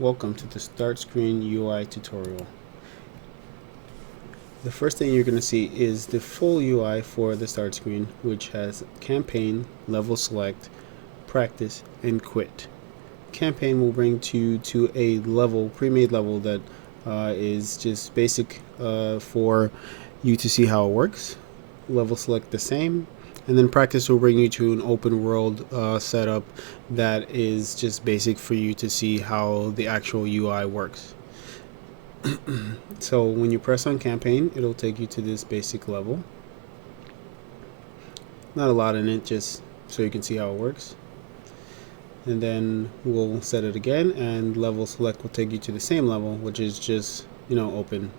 Welcome to the Start Screen UI tutorial. The first thing you're going to see is the full UI for the Start Screen, which has Campaign, Level Select, Practice, and Quit. Campaign will bring you to a level, pre-made level that is just basic for you to see how it works. Level Select the same. And then Practice will bring you to an open world setup that is just basic for you to see how the actual UI works. So when you press on Campaign, it'll take you to this basic level. Not a lot in it, just so you can see how it works. And then we'll set it again, and Level Select will take you to the same level, which is just, open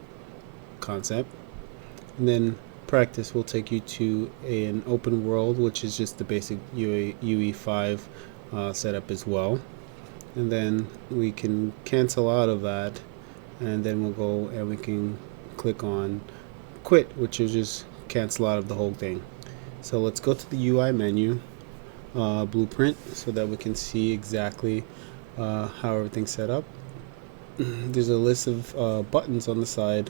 concept. And then Practice will take you to an open world, which is just the basic UE5 setup as well. And then we can cancel out of that, and then we'll go and we can click on Quit, which is just cancel out of the whole thing. So let's go to the UI menu, Blueprint, so that we can see exactly how everything's set up. There's a list of buttons on the side.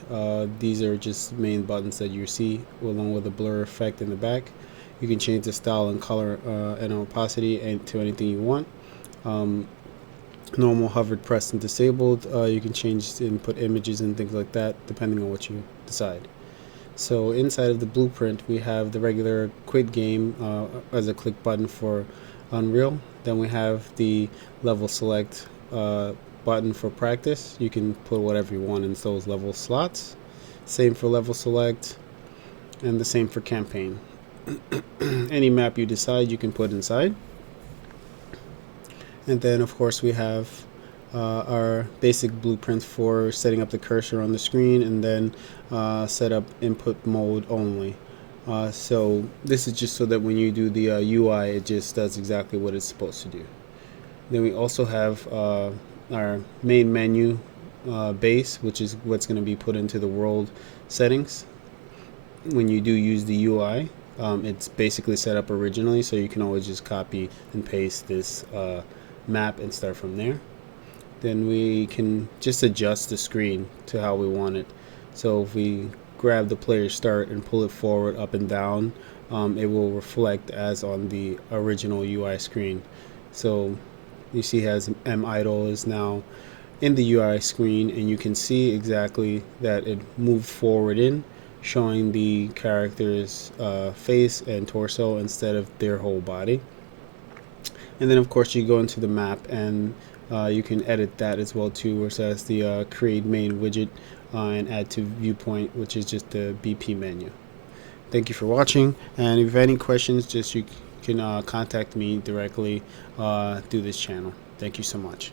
These are just main buttons that you see, along with a blur effect in the back. You can change the style and color and opacity to anything you want. Normal, hovered, pressed, and disabled. You can change and put images and things like that depending on what you decide. So inside of the blueprint, we have the regular quit game as a click button for Unreal. Then we have the level select button for practice. You can put whatever you want in those level slots. Same for level select, and the same for campaign. Any map you decide, you can put inside. And then of course we have our basic blueprint for setting up the cursor on the screen, and then set up input mode only. So this is just so that when you do the UI, it just does exactly what it's supposed to do. Then we also have our main menu base, which is what's going to be put into the world settings. When you do use the UI, it's basically set up originally, so you can always just copy and paste this map and start from there. Then we can just adjust the screen to how we want it. So if we grab the player start and pull it forward, up and down, it will reflect as on the original UI screen. So you see as M-Idle is now in the UI screen, and you can see exactly that it moved forward in, showing the character's face and torso instead of their whole body. And then of course you go into the map, and you can edit that as well too, where it says the create main widget and add to viewpoint, which is just the BP menu. Thank you for watching, and if you have any questions, just you can contact me directly through this channel. Thank you so much.